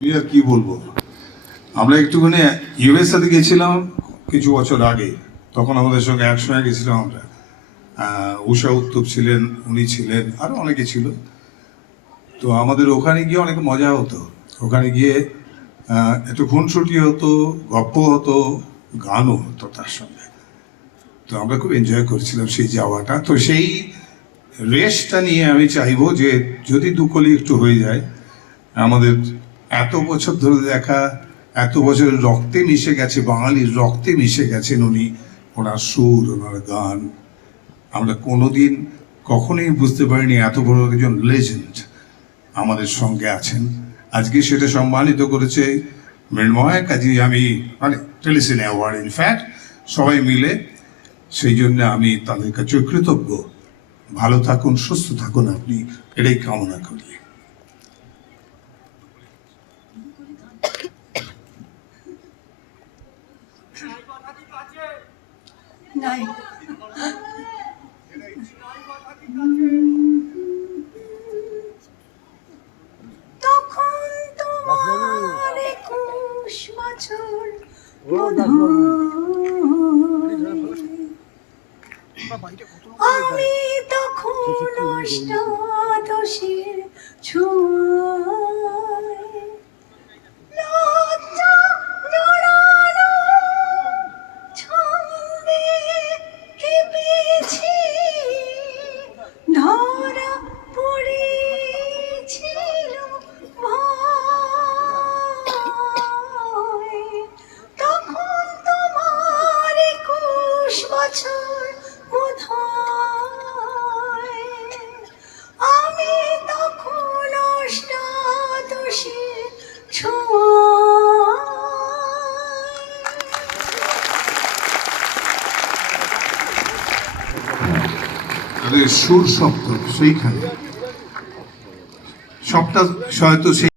আমি আর কি বলবো, আমরা একটুখানি ইউএসএতে গেছিলাম কিছু বছর আগে। তখন আমাদের সঙ্গে একসঙ্গে গেছিলাম আমরা। উষা উত্তপ ছিলেন, উনি ছিলেন, আরো অনেকে ছিল। তো আমাদের ওখানে গিয়ে অনেক মজা হতো। ওখানে গিয়ে একটু খুনসুটি হতো, গপ্প হতো, গানও হতো তার সঙ্গে। তো আমরা খুব এনজয় করছিলাম সেই যাওয়াটা। তো সেই রেসটা নিয়ে আমি চাইবো যে যদি দুকলি একটু হয়ে যায়। আমাদের এত বছর ধরে দেখা, এত বছরের রক্তে মিশে গেছে, বাঙালির রক্তে মিশে গেছেন উনি। ওনার সুর, ওনার গান আমরা কোনোদিন কখনোই বুঝতে পারিনি এত বড় একজন লেজেন্ড আমাদের সঙ্গে আছেন। আজকে সেটা সম্মানিত করেছে মৃন্ময়, কাজী আমি মানে টেলিসিনে অ্যাওয়ার্ড ইনফ্যাক্ট সবাই মিলে। সেই জন্য আমি তাদের কাছে কৃতজ্ঞ। ভালো থাকুন, সুস্থ থাকুন আপনি, এটাই কামনা করি। নাই তখন তোমার 21 বছর আমি তখন অষ্টাদশের ছোঁয়ায় লজ্জা জড়ানো ছন্দে কেঁপেছি, ধরা পড়েছিল ভয়। তখন তোমার 21 বছর বোধহয়, আমি তখন অষ্টাদশের ছোঁয়ায়। সুর শব্দ সেইখানে সবটা হয়তো সেই